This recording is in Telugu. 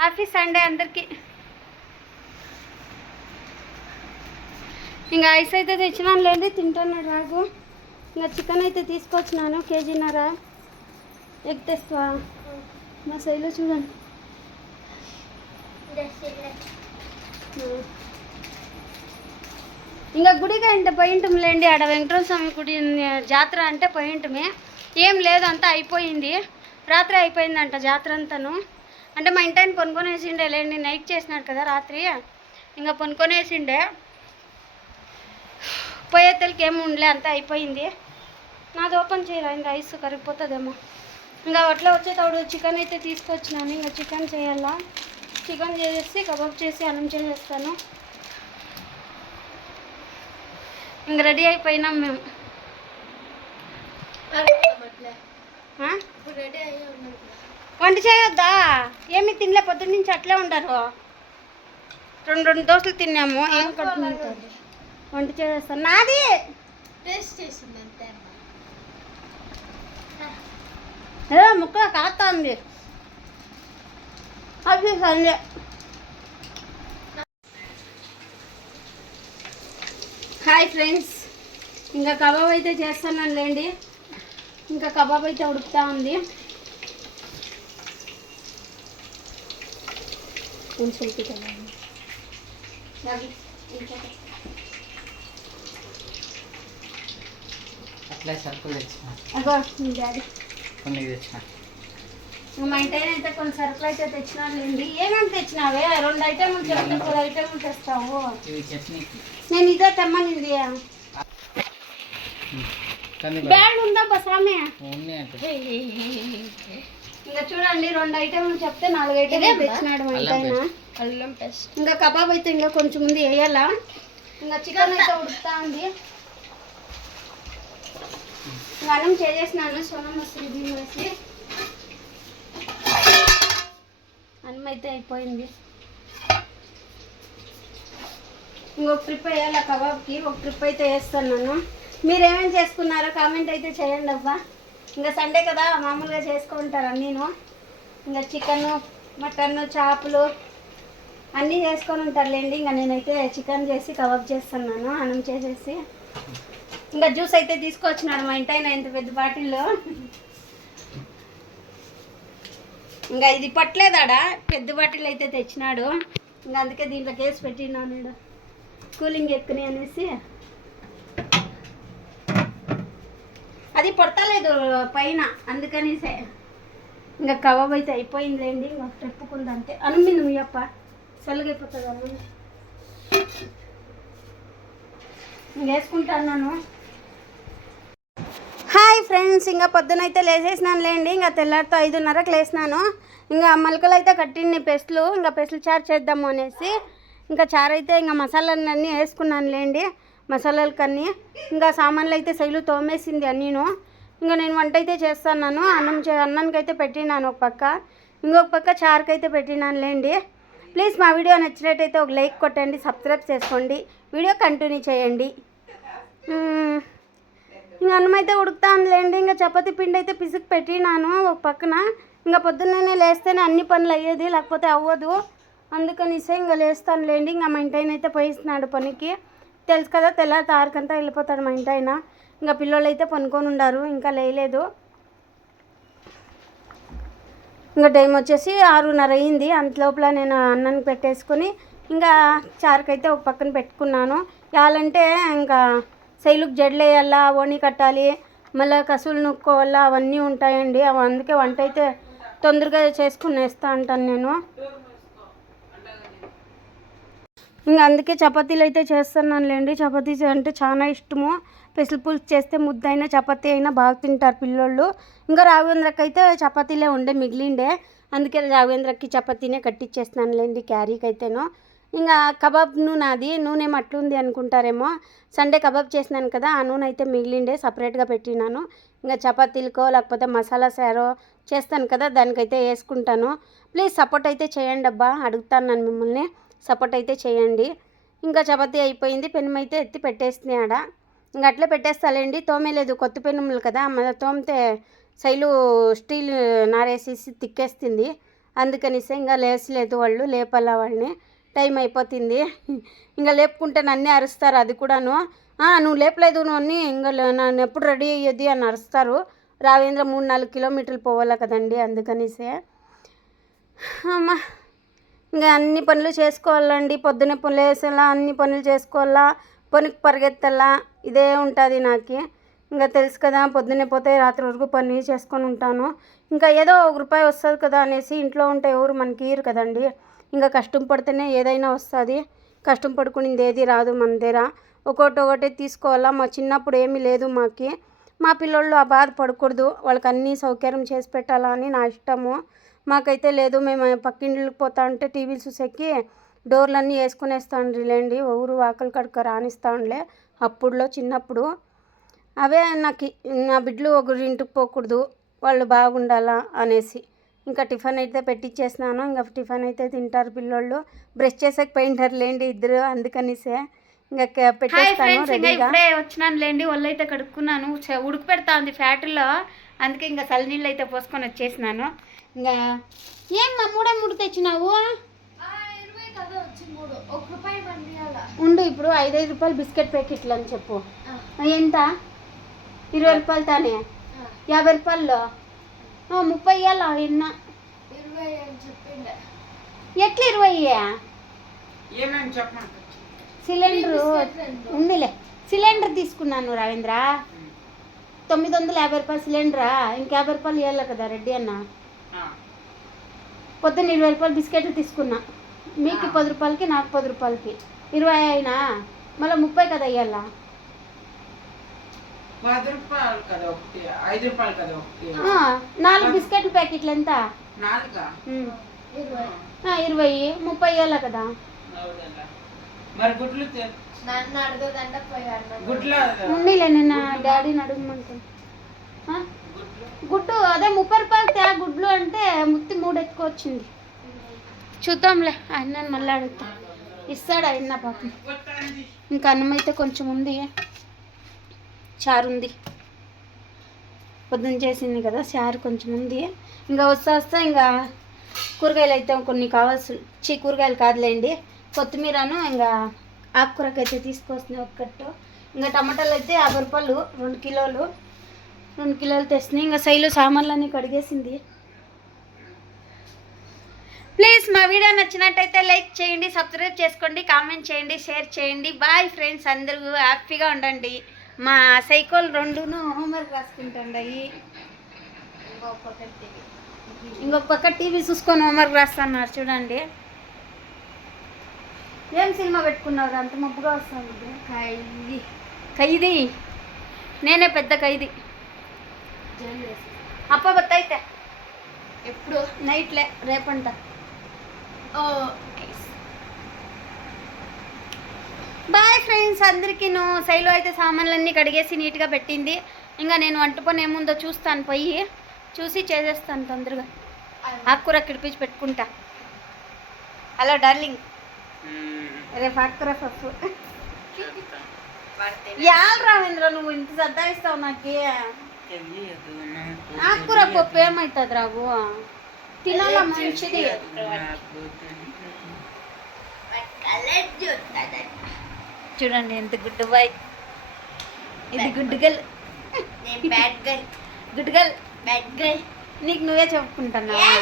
హ్యాపీ సండే అందరికీ. ఇంకా ఐస్ అయితే తెచ్చినాను లేండి, తింటున్నాడు రాగు. ఇంకా చికెన్ అయితే తీసుకొచ్చినాను కేజీన్నర. ఎగ్ తెస్తా మా సైడ్లో చూడండి. ఇంకా గుడిగా అంటే పోయింటంలేండి, ఆడ వెంకటేశ్వర స్వామి గుడి జాతర అంటే పోయింటమే. ఏం లేదు, అంతా అయిపోయింది. రాత్రి అయిపోయిందంట జాతర అంతాను. అంటే మా ఇంటాయన పొనుకొనేసిండే లేండి, నైట్ చేసినాడు కదా రాత్రి. ఇంకా పొనుకొనేసిండే, పోయేతలకి ఏమి ఉండలే, అంతా అయిపోయింది. నాది ఓపెన్ చేయాలి, ఇంకా ఐస్ కరిగిపోతుందేమో. ఇంకా అట్లా వచ్చేటప్పుడు చికెన్ అయితే తీసుకొచ్చినాను. ఇంకా చికెన్ చేయాలా, చికెన్ చేసేసి కబాబ్ చేసి అన్నం చేసేస్తాను. ఇంక రెడీ అయిపోయినాం మేము. వంట చేయొద్దా? ఏమి తినలే, పొద్దున్న నుంచి అట్లే ఉండరు. రెండు దోశలు తిన్నాము. ఏం కడుతుంది? వంట చేస్తాను. నాది ముక్క కాస్తుంది. అది సండే. హాయ్ ఫ్రెండ్స్, ఇంకా కబాబ్ అయితే చేస్తున్నాను లేండి. ఇంకా కబాబ్ అయితే ఉడుకుతా ఉంది. అట్లా సరుకులు తెచ్చిన డాడీ కొన్ని తెచ్చిన. మా ఇంటైనా అయితే కొన్ని సరుకులు అయితే తెచ్చినారులేండి. ఏమేమి తెచ్చినావే? 2 ఐటెంలు చెప్తే 10 ఐటెంలు తెస్తావు. ఇవి చట్నీకి నేను ఇదే తెమ్మనింది. బ్యాగ్ ఉందా బసామే? ఇంకా చూడండి, 2 ఐటెంలు చెప్తే 4 ఐటెంలు తెచ్చినాడు మా ఇంటైనా. ఇంకా కబాబ్ అయితే ఇంకా కొంచెం ముందు వేయాలా. ఇంకా చికెన్ అయితే ఉడుకుతా ఉంది. ఇంకా అన్నం చేసేసినాను సోనా మసూరి బియ్యం వేసి. అన్నం అయితే అయిపోయింది. ఇంకొక ట్రిప్ వేయాలి కబాబ్కి. ఒక ట్రిప్ అయితే వేస్తున్నాను. మీరేమేమి చేసుకున్నారో కామెంట్ అయితే చేయండి అబ్బా. ఇంకా సండే కదా, మామూలుగా చేసుకుంటారు అన్నీను. ఇంకా చికెను, మటన్, చేపలు అన్నీ చేసుకొని ఉంటారులేండి. ఇంకా నేనైతే చికెన్ చేసి కబాబ్ చేస్తున్నాను అన్నం చేసేసి. ఇంకా జ్యూస్ అయితే తీసుకొచ్చినాడు మా ఇంటైనా, ఇంత పెద్ద బాటిల్లో. ఇంకా ఇది పట్టలేదాడా, పెద్ద బాటిల్ అయితే తెచ్చినాడు. ఇంకా అందుకే దీంట్లో కేసు పెట్టినాడు, కూలింగ్ ఎక్కుని అనేసి. అది పడతలేదు పైన, అందుకనేసే. ఇంకా కబాబ్ అయితే అయిపోయిందిలేండి. ఇంకా తెప్పుకుంది అంతే. అన్నం మీద ముయ్యప్ప, చల్లగైపోతుంది అన్నం. ఇంక వేసుకుంటాను. హాయ్ ఫ్రెండ్స్, ఇంకా పొద్దునైతే లేచేసినాను లేండి. ఇంకా తెల్లారితో 5:30కి లేసినాను. ఇంకా మొలకలు అయితే కట్టింది పెసలు. ఇంకా పెసలు చారు చేద్దాము అనేసి ఇంకా చారు అయితే ఇంకా మసాలాలన్నీ వేసుకున్నాను లేండి, మసాలాలకన్నీ. ఇంకా సామాన్లు అయితే శైలు తోమేసింది అన్నీను. ఇంకా నేను వంట అయితే చేస్తున్నాను. అన్నానికి అయితే పెట్టినాను ఒక పక్క, ఇంకొక పక్క చారుకి అయితే పెట్టినాను లేండి. ప్లీజ్ మా వీడియో నచ్చినట్టయితే ఒక లైక్ కొట్టండి, సబ్స్క్రైబ్ చేసుకోండి, వీడియో కంటిన్యూ చేయండి. ఇంకా అన్నం అయితే ఉడుకుతా ఉందిలేండి. ఇంకా చపాతీ పిండి అయితే పిసికి పెట్టినాను ఒక పక్కన. ఇంకా పొద్దున్నే లేస్తేనే అన్ని పనులు అయ్యేది, లేకపోతే అవ్వదు. అందుకనిసే ఇంకా లేస్తానులేండి. ఇంకా మా ఇంటాయన అయితే పోయిస్తున్నాడు పనికి. తెలుసు కదా, తెల్లారి 6 వెళ్ళిపోతాడు మా ఇంటాయన. ఇంకా పిల్లలు అయితే పనుకొని ఉండారు, ఇంకా లేయలేదు. ఇంకా టైం వచ్చేసి 6:30 అయింది. అంతలోపల నేను అన్నాన్ని పెట్టేసుకొని ఇంకా చారుకైతే ఒక పక్కన పెట్టుకున్నాను. యాలంటే ఇంకా శైలుకు జడలు వేయాలా, ఓణి కట్టాలి, మళ్ళీ కసులు నూక్కోవాలా, అవన్నీ ఉంటాయండి. అందుకే వంట అయితే తొందరగా చేసుకుని వేస్తూ ఉంటాను నేను. ఇంకా అందుకే చపాతీలు అయితే చేస్తున్నానులేండి. చపాతీ అంటే చాలా ఇష్టము. పెసలు పులుసు చేస్తే ముద్దైనా చపాతీ అయినా బాగా తింటారు పిల్లోళ్ళు. ఇంకా రాఘవేంద్రకి అయితే చపాతీలే ఉండే మిగిలిండే, అందుకే రాఘవేంద్రకి చపాతీనే కట్టించేస్తున్నానులేండి క్యారీకి అయితేను. ఇంకా కబాబ్ నాది నూనె అట్లుంది అనుకుంటారేమో. సండే కబాబ్ చేసినాను కదా, ఆ నూనె అయితే మిగిలిండే సపరేట్గా పెట్టినాను. ఇంకా చపాతీలకో లేకపోతే మసాలా సారో చేస్తాను కదా, దానికైతే వేసుకుంటాను. ప్లీజ్ సపోర్ట్ అయితే చేయండి అబ్బా, అడుగుతాను నన్ను మిమ్మల్ని, సపోర్ట్ అయితే చేయండి. ఇంకా చపాతీ అయిపోయింది. పెనం అయితే ఎత్తి పెట్టేస్తున్నాయి ఆడ. ఇంకా అట్లే పెట్టేస్తాలేండి, తోమేలేదు, కొత్త పెనుములు కదా, మళ్ళీ తోమితే శైలు స్టీల్ నారేసేసి తిక్కేస్తుంది. అందుకనిసే ఇంకా లేచలేదు వాళ్ళు, లేపల్లా వాళ్ళని, టైం అయిపోతుంది. ఇంకా లేపుకుంటే నన్నే అరుస్తారు, అది కూడాను. నువ్వు లేపలేదు నన్ను, ఇంకా నన్ను ఎప్పుడు రెడీ అయ్యేది అని అరుస్తారు. రావేంద్ర 3-4 కిలోమీటర్లు పోవాలా కదండి, అందుకనిసే. అమ్మ ఇంకా అన్ని పనులు చేసుకోవాలండి, పొద్దున్నే లేసేలా అన్ని పనులు చేసుకోవాలా, పనికి పరిగెత్తాలా, ఇదే ఉంటుంది నాకు. ఇంకా తెలుసు కదా, పొద్దున్నే పోతే రాత్రి వరకు పని చేసుకొని ఉంటాను. ఇంకా ఏదో ₹1 వస్తుంది కదా అనేసి ఇంట్లో ఉంటే ఎవరు మనకి ఇయ్యరు కదండి. ఇంకా కష్టం పడితేనే ఏదైనా వస్తుంది, కష్టం పడుకునింది ఏది రాదు మన దగ్గర. ఒకటి తీసుకోవాలా. మా చిన్నప్పుడు ఏమీ లేదు మాకి, మా పిల్లోళ్ళు ఆ బాధ పడకూడదు, వాళ్ళకి అన్నీ సౌకర్యం చేసి పెట్టాలా అని నా ఇష్టము. మాకైతే లేదు, మేము పక్కింటికి పోతా ఉంటే టీవీలు చూసేకి డోర్లన్నీ వేసుకునేస్తాండ్రి లేండి, ఎవరు ఆకలి కడుక రానిస్తాండ్లే అప్పుడులో చిన్నప్పుడు. అవే నాకు, నా బిడ్డలు ఒకరి ఇంటికి పోకూడదు, వాళ్ళు బాగుండాలా అనేసి ఇంకా టిఫిన్ అయితే పెట్టించేసినాను. ఇంకా టిఫిన్ అయితే తింటారు పిల్లోళ్ళు, బ్రష్ చేసాక పెయింటారు లేండి ఇద్దరు, అందుకనిసే ఇంకా పెట్టేస్తాను రెడీగా. ఇప్పుడే వచ్చినాను లేండి, ఒళ్ళు అయితే కడుక్కున్నాను, ఉడుకు పెడతా ఉంది ఫ్యాక్టరీలో, అందుకే ఇంకా చల్లనీళ్ళు అయితే పోసుకొని వచ్చేసినాను. ఇంకా ఏమ్మా 3 తెచ్చినావు? ఉండు, ఇప్పుడు ₹5 బిస్కెట్ ప్యాకెట్లు అని చెప్పు. ఎంత? ₹20 తానే? ₹50లో 30 ఇవ్వాలా? ఎన్న 20 అని చెప్పిండే. ఎట్లా 20? సిలిండరు ఉందిలే, సిలిండర్ తీసుకున్నాను రావేంద్ర, ₹950 సిలిండరా, ఇంకా ₹50 ఇవ్వాలి కదా రెడ్డి అన్న. పొద్దున్న ₹20 బిస్కెట్లు తీసుకున్నా, మీకు ₹10, నాకు ₹10, 20 అయినా మళ్ళీ 30 కదా ఇవ్వాలా. ₹4 బిస్కెట్ల ప్యాకెట్లు ఎంత? 20, 30 ఇవ్వాలా కదా. ఉన్నీలే, నిన్న డాడీని అడగమంటాను. గుడ్డు అదే ₹30 గుడ్లు అంటే 3 ఎత్తుకొచ్చింది. చూద్దాంలే, ఆయన మళ్ళీ అడుగుతా, ఇస్తాడు ఆయన పాపం. ఇంకా అన్నం అయితే కొంచెం ఉంది, చారు ఉంది, పొద్దున్న చేసింది కదా చారు కొంచెం ఉంది. ఇంకా వస్తా ఇంకా కూరగాయలు అయితే కొన్ని కావాల్సి, కూరగాయలు కాదులేండి, కొత్తిమీరను ఇంకా ఆకుకూరకైతే తీసుకొస్తున్నాయి ఒక్కట్టు. ఇంకా టమాటాలు అయితే ₹50, 2 కిలోలు తెచ్చినాయి. ఇంకా శైలు సామాన్లన్నీ కడిగేసింది. ప్లీజ్ మా వీడియో నచ్చినట్టయితే లైక్ చేయండి, సబ్స్క్రైబ్ చేసుకోండి, కామెంట్ చేయండి, షేర్ చేయండి. బాయ్ ఫ్రెండ్స్, అందరూ హ్యాపీగా ఉండండి. మా సైకోల్ 2 హోంవర్క్ రాసుకుంటాయి, ఇంకొక పక్క టీవీ చూసుకొని హోంవర్క్ రాస్తున్నారు చూడండి. ఏం సినిమా పెట్టుకున్నారు అంత మబ్బుగా వస్తుంది? ఖైదీ, నేనే పెద్ద ఖైదీ. అప్ప బత్తైతే ఎప్పుడు నైట్లే, రేపంట. బాయ్ ఫ్రెండ్స్ అందరికీ. శైలు అయితే సామాన్లన్నీ కడిగేసి నీట్గా పెట్టింది. ఇంకా నేను వంట పని ఏముందో చూస్తాను, పోయి చూసి చేసేస్తాను తొందరగా. ఆకుకూర కిడిపించి పెట్టుకుంటా. హలో డార్లింగ్, రేపు ఆకుకూర పప్పు. యాల్ రావేంద్ర, నువ్వు ఇంత సద్దాయిస్తావు నాకు. ఆకుకూర పప్పు ఏమవుతుంది రావు, తినాలా మంచిది. చూడండి ఎంత గుడ్ బాయ్, ఇది good girl, bad girl, good girl, bad girl. నీకు నువ్వే చెప్పుకుంటున్నావా?